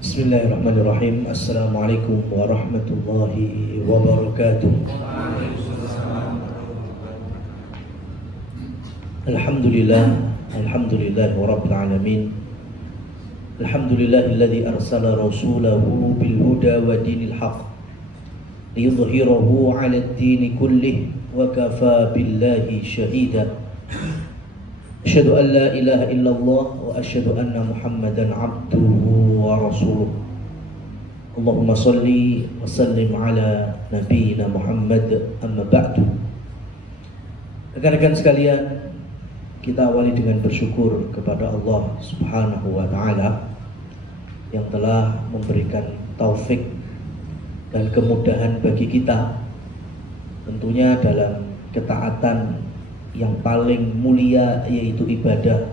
Bismillahirrahmanirrahim. Assalamualaikum warahmatullahi wabarakatuh. Alhamdulillah rabbil alamin. Alhamdulillahilladzi arsala rasulahu bil huda wa dinil haqq liyudhhirahu 'alad dini kullih wa kafa billahi shahida. Asyhadu an la ilaha illallah wa asyhadu anna Muhammadan abduhu wa rasuluh. Allahumma salli wa sallim ala nabiyyina Muhammad, amma ba'du. Rekan-rekan sekalian, kita awali dengan bersyukur kepada Allah Subhanahu wa taala yang telah memberikan taufik dan kemudahan bagi kita, tentunya dalam ketaatan yang paling mulia, yaitu ibadah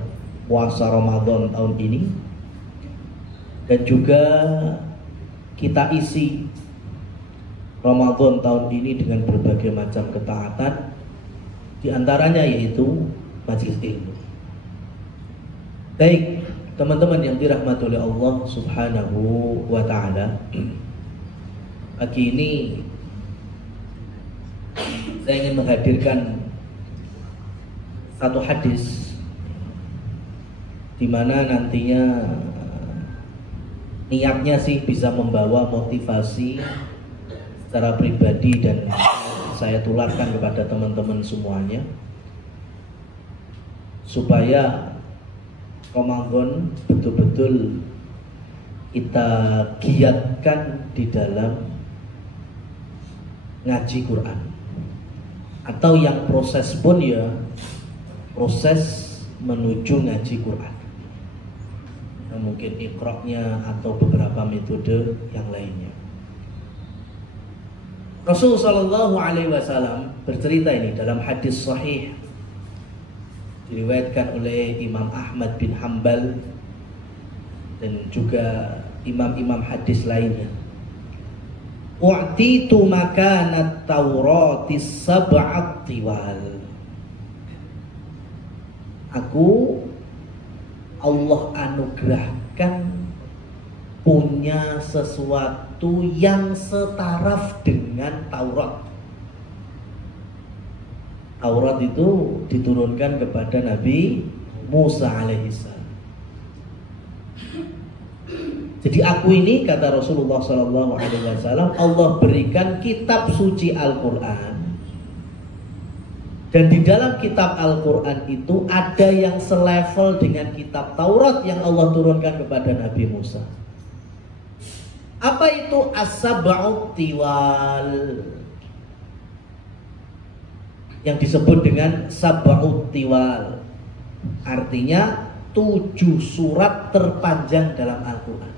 puasa Ramadan tahun ini. Dan juga kita isi Ramadan tahun ini dengan berbagai macam ketaatan, di antaranya yaitu majelis ilmu. Baik, teman-teman yang dirahmati oleh Allah Subhanahu wa taala, pagi ini saya ingin menghadirkan satu hadis di mana nantinya niatnya sih bisa membawa motivasi secara pribadi dan saya tularkan kepada teman-teman semuanya, supaya Ramadan betul-betul kita giatkan di dalam ngaji Quran, atau yang proses pun ya proses menuju ngaji Quran, yang mungkin iqra'nya atau beberapa metode yang lainnya. Rasulullah Shallallahu Alaihi Wasallam bercerita ini dalam hadis sahih, diriwayatkan oleh Imam Ahmad bin Hanbal dan juga imam-imam hadis lainnya. U'titu makanat Tauratis sab'at tiwal. Aku Allah anugerahkan punya sesuatu yang setaraf dengan Taurat. Taurat itu diturunkan kepada Nabi Musa alaihissalam. Jadi aku ini, kata Rasulullah SAW, Allah berikan kitab suci Al-Quran. Dan di dalam kitab Al-Quran itu ada yang selevel dengan kitab Taurat yang Allah turunkan kepada Nabi Musa. Apa itu as-sab'ut tiwal? Yang disebut dengan sab'ut tiwal, artinya 7 surat terpanjang dalam Al-Quran.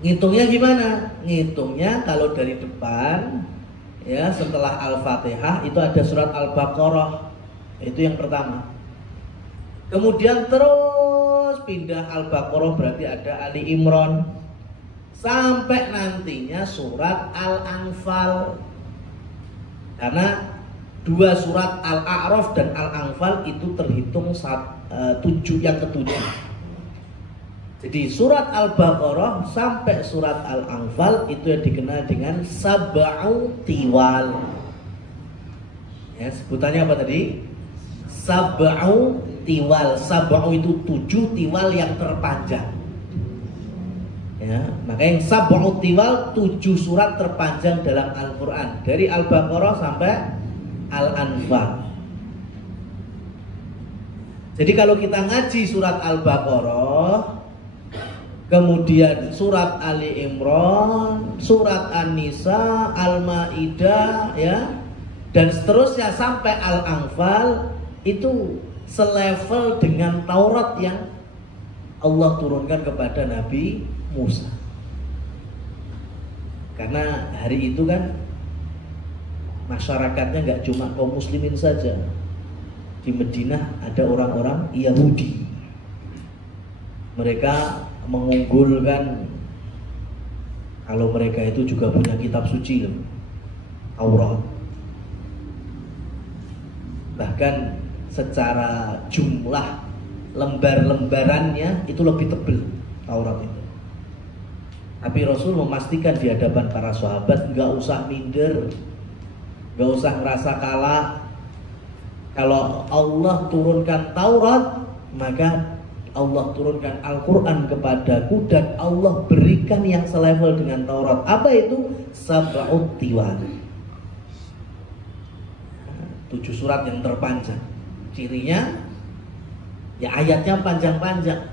Ngitungnya gimana? Ngitungnya kalau dari depan, ya, setelah Al-Fatihah itu ada surat Al-Baqarah, itu yang pertama. Kemudian terus pindah Al-Baqarah, berarti ada Ali Imran, sampai nantinya surat Al-Anfal. Karena 2 surat Al-A'raf dan Al-Anfal itu terhitung 7 yang ketujuh. Jadi surat Al-Baqarah sampai surat Al-Anfal itu yang dikenal dengan sab'u tiwal. Ya, sebutannya apa tadi? Sab'u tiwal. Sab'u itu 7, tiwal yang terpanjang. Ya, makanya sab'u tiwal 7 surat terpanjang dalam Al-Quran, dari Al-Baqarah sampai Al-Anfal. Jadi kalau kita ngaji surat Al-Baqarah, kemudian surat Ali Imran, surat An-Nisa, Al-Maidah, ya, dan seterusnya sampai Al-Anfal, itu selevel dengan Taurat yang Allah turunkan kepada Nabi Musa. Karena hari itu kan masyarakatnya nggak cuma kaum muslimin saja. Di Madinah ada orang-orang Yahudi. Mereka mengunggulkan kalau mereka itu juga punya kitab suci loh, Taurat. Bahkan secara jumlah lembar-lembarannya itu lebih tebal Taurat itu. Tapi Rasul memastikan di hadapan para sahabat, nggak usah minder, nggak usah ngerasa kalah. Kalau Allah turunkan Taurat, maka Allah turunkan Al-Quran kepadaku, dan Allah berikan yang selevel dengan Taurat. Apa itu? Sab'ut tiwan, 7 surat yang terpanjang. Cirinya ya ayatnya panjang-panjang.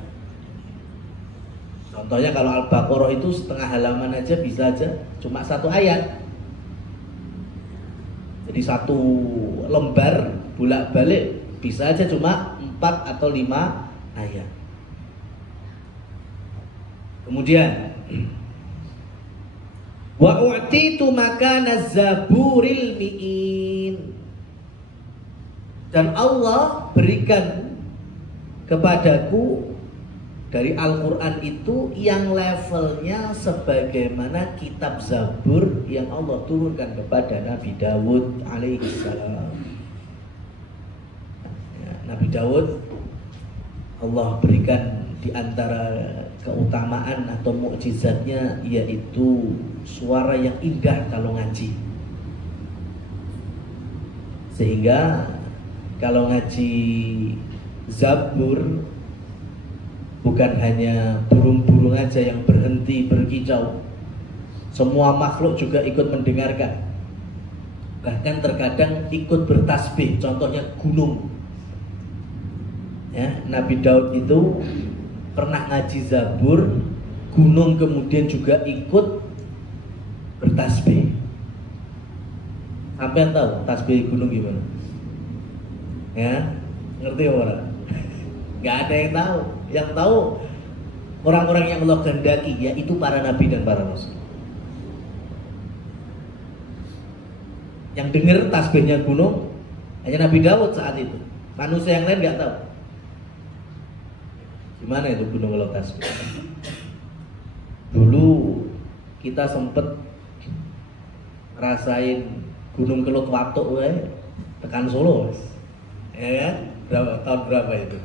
Contohnya kalau Al-Baqarah itu setengah halaman aja bisa aja, cuma 1 ayat. Jadi 1 lembar bolak-balik bisa aja cuma 4 atau 5 ayat. Kemudian wa u'titu makana zaburil mi'in, dan Allah berikan kepadaku dari Al-Quran itu yang levelnya sebagaimana kitab Zabur yang Allah turunkan kepada Nabi Dawud alaihissalam. Nabi Dawud Allah berikan di antara keutamaan atau mukjizatnya yaitu suara yang indah kalau ngaji. Sehingga kalau ngaji Zabur bukan hanya burung-burung aja yang berhenti berkicau, semua makhluk juga ikut mendengarkan. Bahkan terkadang ikut bertasbih. Contohnya gunung. Ya, Nabi Daud itu pernah ngaji Zabur, gunung kemudian juga ikut bertasbih. Sampai tahu tasbih gunung gimana? Ya, ngerti orang? Gak ada yang tahu. Yang tahu orang-orang yang Allah kehendaki, yaitu para nabi dan para rasul. Yang dengar tasbihnya gunung hanya Nabi Daud saat itu. Manusia yang lain nggak tahu. Gimana itu gunung kalau tasbih? Dulu kita sempet ngerasain Gunung Kelut Watuk tekan Solo, ya kan? Tahun berapa itu?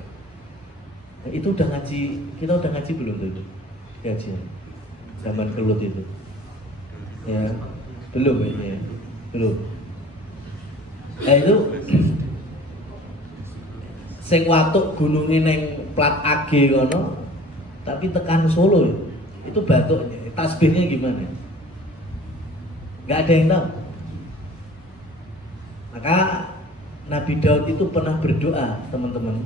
Itu udah ngaji, kita udah ngaji belum tuh? Ngaji zaman Kelut itu, ya belum ya, belum. Nah itu sing watuk gunungnya neng plat AG kono, tapi tekan Solo itu batuknya, tasbihnya gimana? Gak ada yang tahu. Maka Nabi Daud itu pernah berdoa, teman-teman.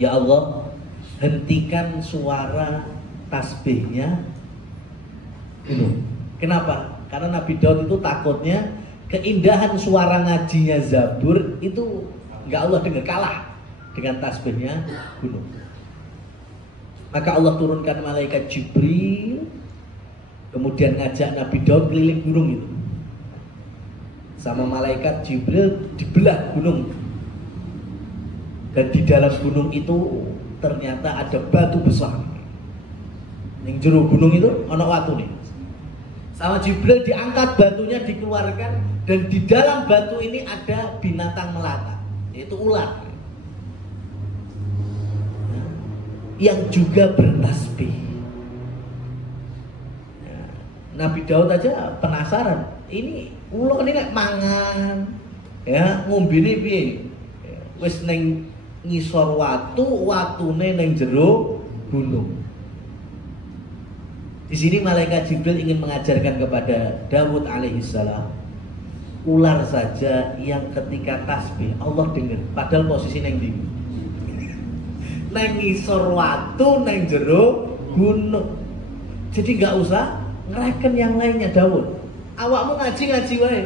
Ya Allah, hentikan suara tasbihnya gunung. Kenapa? Karena Nabi Daud itu takutnya keindahan suara ngajinya Zabur itu nggak Allah dengar, kalah dengan tasbihnya gunung. Maka Allah turunkan malaikat Jibril, kemudian ngajak Nabi Daud keliling gunung itu. Sama malaikat Jibril dibelah gunung. Dan di dalam gunung itu ternyata ada batu besar. Yang jero gunung itu ono watu nih. Sama Jibril diangkat batunya, dikeluarkan, dan di dalam batu ini ada binatang melata, yaitu ular. Yang juga bertasbih. Nabi Daud aja penasaran. Ini ulo ini nek mangan, ya ngombene piye? Wis ning ngisor watu, watune ning jero gunung. Di sini malaikat Jibril ingin mengajarkan kepada Dawud alaihissalam, ular saja yang ketika tasbih Allah dengar, padahal posisi ning ndi? Ning ngisor watu, ning jero gunung. Jadi nggak usah ngereken yang lainnya. Dawud, awakmu ngaji wae.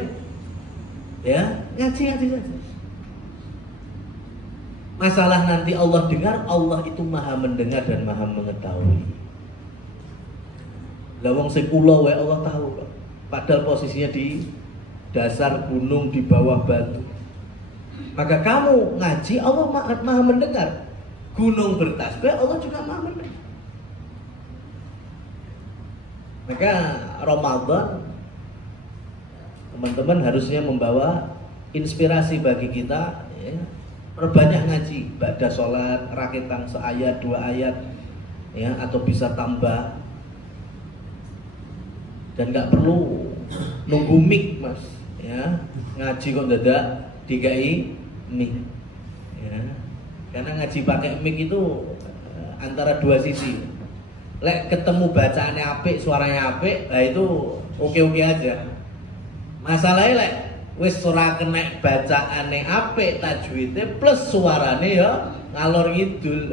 Ya, ngaji saja. Masalah nanti Allah dengar, Allah itu maha mendengar dan maha mengetahui. Lah wong sing kula wae Allah tahu. Padahal posisinya di dasar gunung, di bawah batu. Maka kamu ngaji, Allah maha mendengar. Gunung bertasbih, Allah juga maha mendengar. Maka Ramadan, teman-teman harusnya membawa inspirasi bagi kita, ya. Perbanyak ngaji, ba'da sholat, rakitan seayat, 2 ayat. ya, atau bisa tambah, dan nggak perlu nunggu mic mas, ya ngaji kok dadak dikai mic, ya. Karena ngaji pakai mic itu antara dua sisi. Lek ketemu bacaannya apik, suaranya apik, nah itu oke-oke aja. Masalahnya lek wis ora kena bacaane apik, tajwidnya plus suarane ya ngalor ngidul.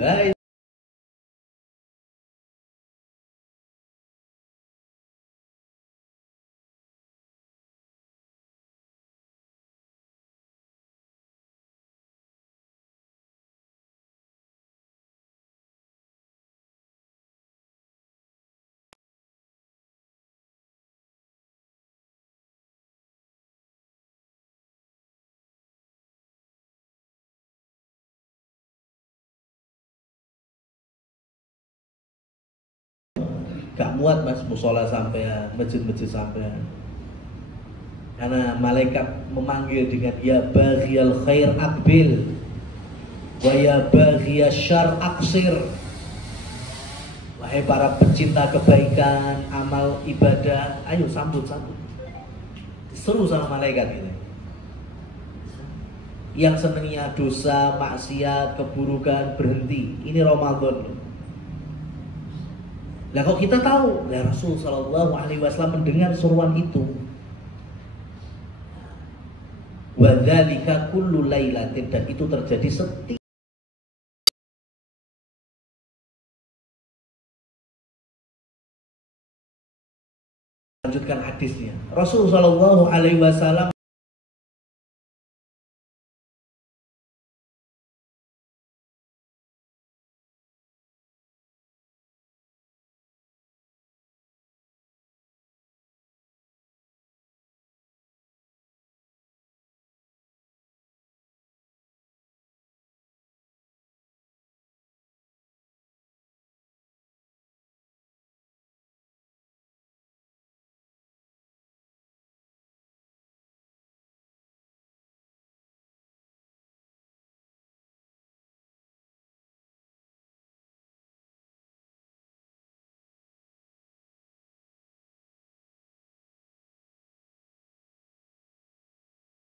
Gak muat mas musola sampean, masjid-masjid sampean. Karena malaikat memanggil dengan ya baghiyal khair aqbil wa ya baghiyas syarr aqsir. Wahai para pecinta kebaikan, amal ibadah, ayo sambut. Seru sama malaikat gitu. Yang senangnya dosa, maksiat, keburukan berhenti. Ini Ramadan. Nah kalau kita tahu, ya Rasul Shallallahu Alaihi Wasallam mendengar seruan itu. Wadzalika kullu lailatin, dan itu terjadi setiap. Lanjutkan hadisnya. Rasul Shallallahu Alaihi Wasallam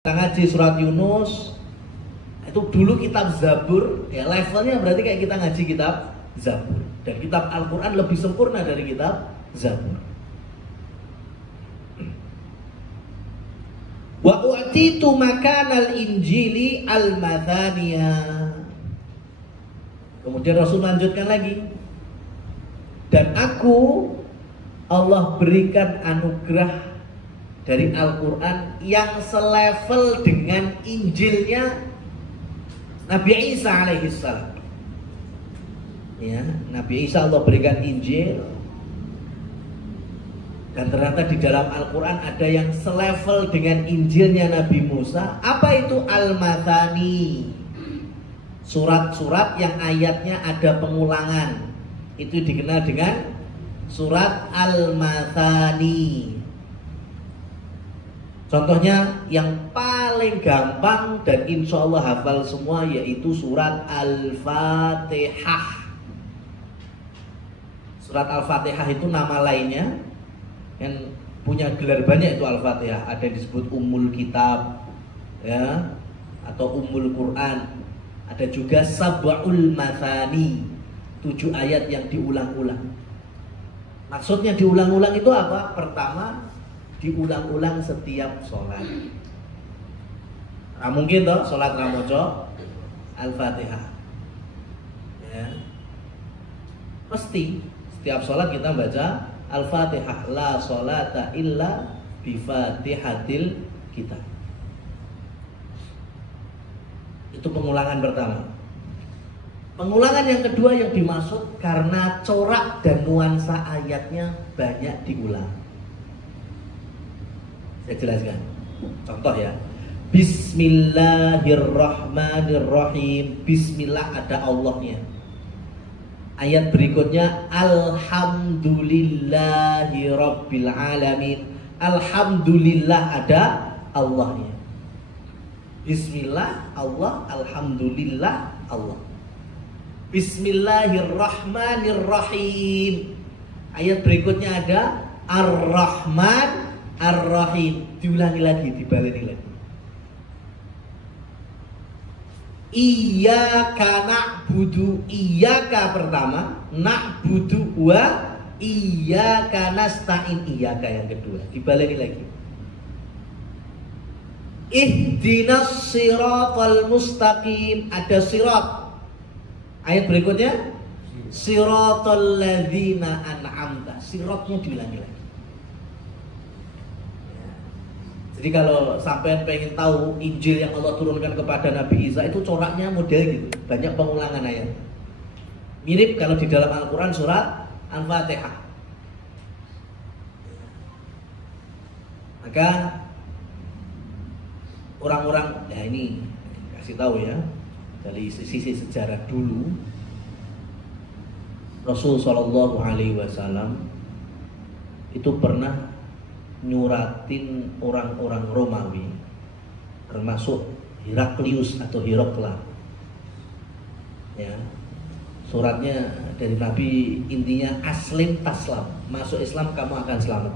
kita ngaji surat Yunus, itu dulu kitab Zabur, ya levelnya berarti kayak kita ngaji kitab Zabur. Dan kitab Al-Quran lebih sempurna dari kitab Zabur. Wa u'titu makanal injili al-mathaniyah. Kemudian Rasul lanjutkan lagi. Dan aku, Allah berikan anugerah dari Al-Quran yang selevel dengan Injilnya Nabi Isa alaihissalam. Ya, Nabi Isa Allah berikan Injil, dan ternyata di dalam Al-Quran ada yang selevel dengan Injilnya Nabi Musa. Apa itu Al-Mathani? Surat-surat yang ayatnya ada pengulangan, itu dikenal dengan surat Al-Mathani. Contohnya yang paling gampang dan insya Allah hafal semua yaitu surat Al-Fatihah. Surat Al-Fatihah itu nama lainnya yang punya gelar banyak itu Al-Fatihah. Ada yang disebut Ummul Kitab, ya, atau Ummul Quran. Ada juga Sab'ul Mathani, 7 ayat yang diulang-ulang. Maksudnya diulang-ulang itu apa? Pertama, diulang-ulang setiap sholat. Nah, mungkin toh sholat ramojo Al-Fatihah, ya. Pasti setiap sholat kita baca Al-Fatihah. La sholata illa bifatihatil kitab. Itu pengulangan pertama. Pengulangan yang kedua yang dimaksud karena corak dan nuansa ayatnya banyak diulang. Saya jelaskan. Contoh ya. Bismillahirrahmanirrahim. Bismillah ada Allahnya. Ayat berikutnya Alhamdulillahirabbil alamin. Alhamdulillah ada Allahnya. Bismillah Allah, alhamdulillah Allah. Bismillahirrahmanirrahim. Ayat berikutnya ada Ar-Rahman Ar-Rahim. Diulangi lagi, dibaleni lagi. Iyyaka na'budu, iyyaka pertama, na'budu wa iyyaka nasta'in, iyyaka yang kedua. Dibaleni lagi. Ihdinas siratal mustaqim, ada sirat. Ayat berikutnya siratal ladzina an'amta. Siratnya diulangi lagi. Jadi kalau sampai pengen tahu Injil yang Allah turunkan kepada Nabi Isa itu coraknya model gitu, banyak pengulangan ayat. Mirip kalau di dalam Al-Quran surat Al-Fatihah. Maka orang-orang, ya ini kasih tahu ya, dari sisi sejarah dulu, Rasul Shallallahu Alaihi Wasallam itu pernah nyuratin orang-orang Romawi, termasuk Heraklius atau Hirokla. Ya, suratnya dari Nabi intinya aslim taslam, masuk Islam kamu akan selamat.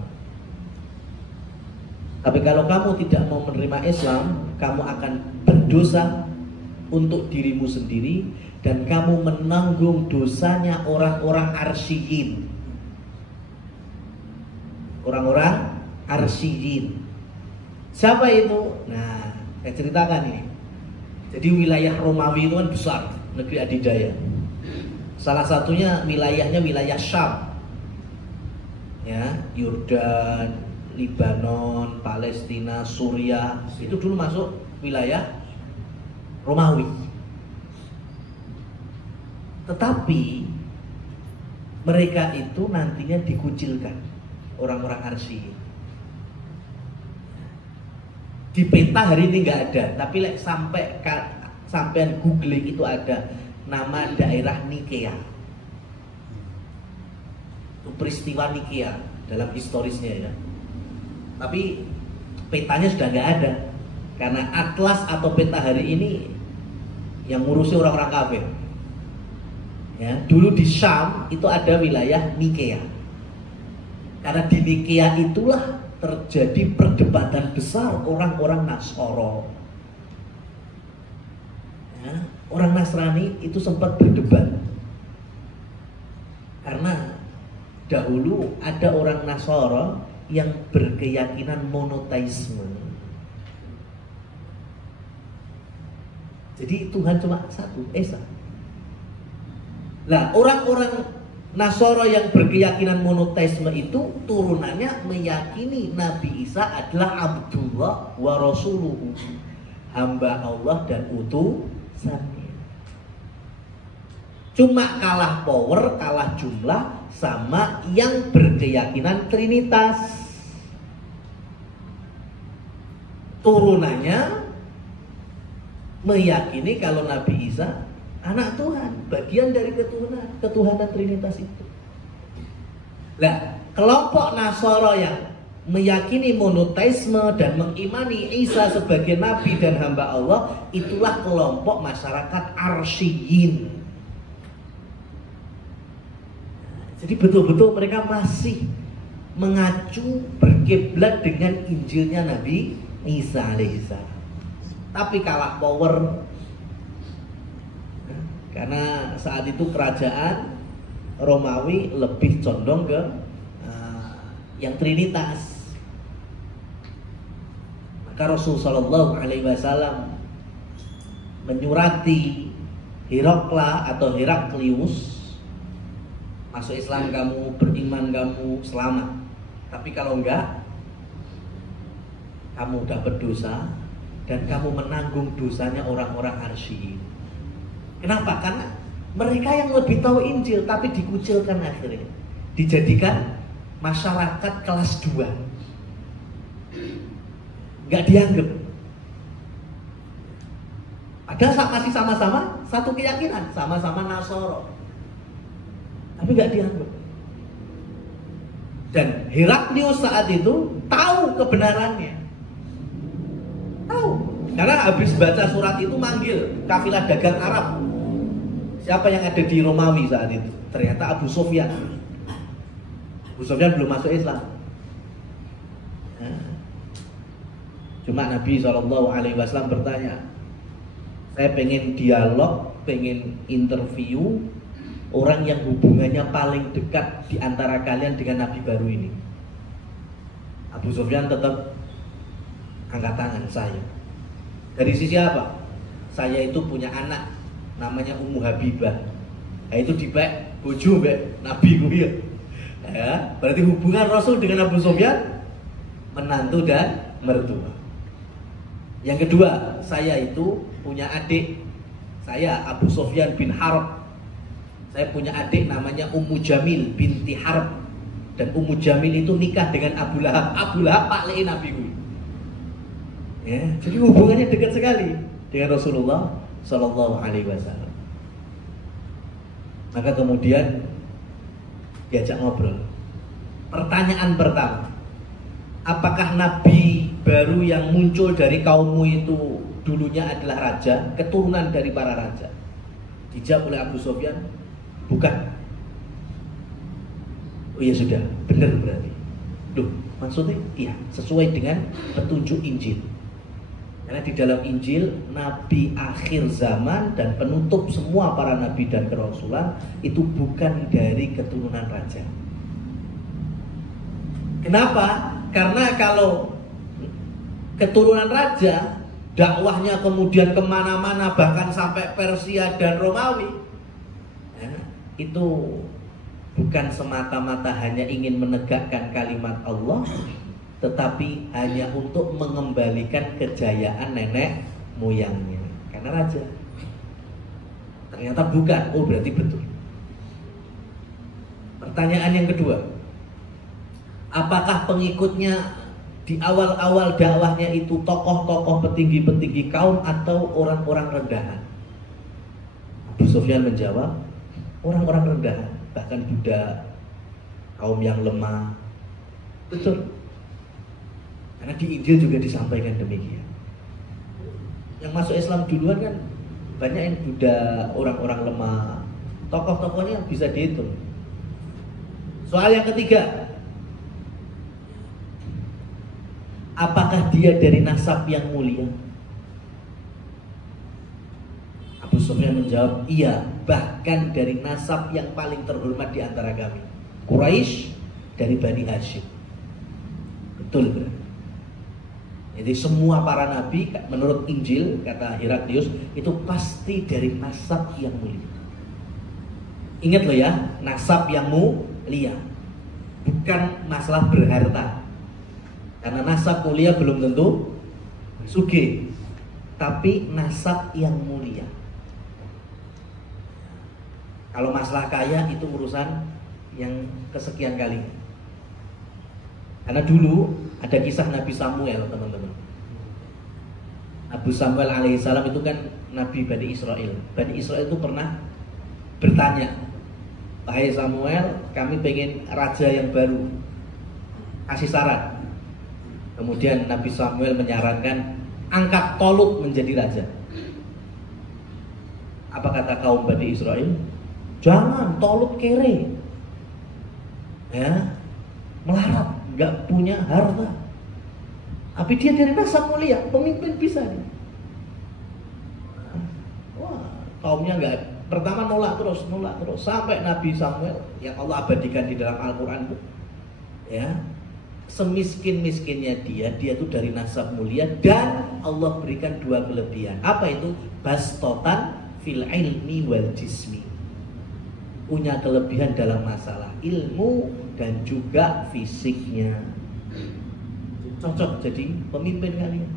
Tapi kalau kamu tidak mau menerima Islam, kamu akan berdosa untuk dirimu sendiri dan kamu menanggung dosanya orang-orang Arsyiyin. Orang-orang Arsyiyin. Siapa itu? Nah, saya ceritakan ini. Jadi wilayah Romawi itu kan besar, negeri adidaya. Salah satunya wilayahnya wilayah Syam. Ya, Yordan, Libanon, Palestina, Suriah, itu dulu masuk wilayah Romawi. Tetapi mereka itu nantinya dikucilkan, orang-orang Arsyiyin. Di peta hari ini nggak ada, tapi sampai googling itu ada nama daerah Nikea. Itu peristiwa Nikea dalam historisnya ya. Tapi petanya sudah nggak ada, karena atlas atau peta hari ini yang ngurusi orang-orang kafir. Ya, dulu di Syam itu ada wilayah Nikea. Karena di Nikea itulah terjadi perdebatan besar orang-orang Nasoro. Ya, orang Nasrani itu sempat berdebat karena dahulu ada orang Nasoro yang berkeyakinan monoteisme. Jadi Tuhan cuma satu, Esa. Nah, orang-orang Nasoro yang berkeyakinan monoteisme itu turunannya meyakini Nabi Isa adalah Abdullah wa Rasuluhu, hamba Allah dan utusannya. Cuma kalah power, kalah jumlah sama yang berkeyakinan Trinitas. Turunannya meyakini kalau Nabi Isa anak Tuhan, bagian dari ketuhanan Trinitas itu. Nah, kelompok Nasoro yang meyakini monoteisme dan mengimani Isa sebagai nabi dan hamba Allah, itulah kelompok masyarakat Arsyiyin. Jadi betul-betul mereka masih mengacu berkiblat dengan Injilnya Nabi Isa alaihissalam. Tapi kalah power, karena saat itu kerajaan Romawi lebih condong ke yang Trinitas. Maka Rasul Shallallahu Alaihi Wasallam menyurati Hirokla atau Heraklius, masuk Islam kamu, beriman kamu, selamat. Tapi kalau enggak, kamu dapat dosa dan kamu menanggung dosanya orang-orang Arsyiyin. Kenapa? Karena mereka yang lebih tahu Injil tapi dikucilkan akhirnya, dijadikan masyarakat kelas 2, nggak dianggap. Padahal masih sama-sama satu keyakinan, sama-sama Nasoro, tapi nggak dianggap. Dan Heraklius saat itu tahu kebenarannya, tahu, karena habis baca surat itu manggil kafilah dagang Arab. Siapa yang ada di Romawi saat itu? Ternyata Abu Sufyan. Abu Sufyan belum masuk Islam. Cuma Nabi SAW bertanya, saya pengen dialog, pengen interview orang yang hubungannya paling dekat di antara kalian dengan Nabi baru ini. Abu Sufyan tetap angkat tangan, saya. Dari sisi apa? Saya itu punya anak namanya Ummu Habibah. Nah, itu dibek bojo mbek Nabi kuwi. Ya, berarti hubungan Rasul dengan Abu Sufyan menantu dan mertua. Yang kedua, saya itu punya adik. Saya Abu Sufyan bin Harb. Saya punya adik namanya Ummu Jamil binti Harb. Dan Ummu Jamil itu nikah dengan Abu Lahab. Abu Lahab pak lei Nabi kuwi. Ya, jadi hubungannya dekat sekali dengan Rasulullah Sallallahu Alaihi Wasallam. Maka kemudian diajak ngobrol. Pertanyaan pertama, apakah Nabi baru yang muncul dari kaummu itu dulunya adalah raja, keturunan dari para raja? Dijawab oleh Abu Sufyan, bukan. Oh ya sudah, benar berarti. Loh, maksudnya iya, sesuai dengan petunjuk Injil. Karena di dalam Injil, Nabi akhir zaman dan penutup semua para nabi dan kerasulan itu bukan dari keturunan raja. Kenapa? Karena kalau keturunan raja, dakwahnya kemudian kemana-mana, bahkan sampai Persia dan Romawi, ya, itu bukan semata-mata hanya ingin menegakkan kalimat Allah, tetapi hanya untuk mengembalikan kejayaan nenek moyangnya. Karena raja. Ternyata bukan. Oh, berarti betul. Pertanyaan yang kedua, apakah pengikutnya di awal-awal dakwahnya itu tokoh-tokoh petinggi-petinggi kaum atau orang-orang rendahan? Abu Sufyan menjawab, orang-orang rendahan, bahkan budak, kaum yang lemah. Betul. Karena di Injil juga disampaikan demikian. Yang masuk Islam duluan kan banyak yang budak, orang-orang lemah. Tokoh-tokohnya bisa dihitung. Soal yang ketiga, apakah dia dari nasab yang mulia? Abu Sufyan menjawab, iya, bahkan dari nasab yang paling terhormat di antara kami. Quraisy dari Bani Hashim. Betul berarti. Jadi semua para nabi menurut Injil, kata Heraklius, itu pasti dari nasab yang mulia. Ingat loh ya, nasab yang mulia, bukan masalah berharta. Karena nasab mulia belum tentu sugih, tapi nasab yang mulia. Kalau masalah kaya itu urusan yang kesekian kali. Karena dulu ada kisah Nabi Samuel, teman-teman. Nabi Samuel alaihissalam itu kan Nabi Bani Israel. Bani Israel itu pernah bertanya, wahai Samuel, kami pengen raja yang baru, kasih saran. Kemudian Nabi Samuel menyarankan, angkat Tolut menjadi raja. Apa kata kaum Bani Israel? Jangan, Tolut kere, ya, melarat, nggak punya harta. Tapi dia dari nasab mulia, pemimpin bisa nih. Wah, kaumnya nggak, pertama nolak terus, sampai Nabi Samuel yang Allah abadikan di dalam Al-Quran itu, ya, semiskin-miskinnya dia itu dari nasab mulia, dan Allah berikan dua kelebihan. Apa itu? Bastotan fil ilmi wal jismi. Punya kelebihan dalam masalah ilmu dan juga fisiknya. Cocok jadi pemimpin kalian.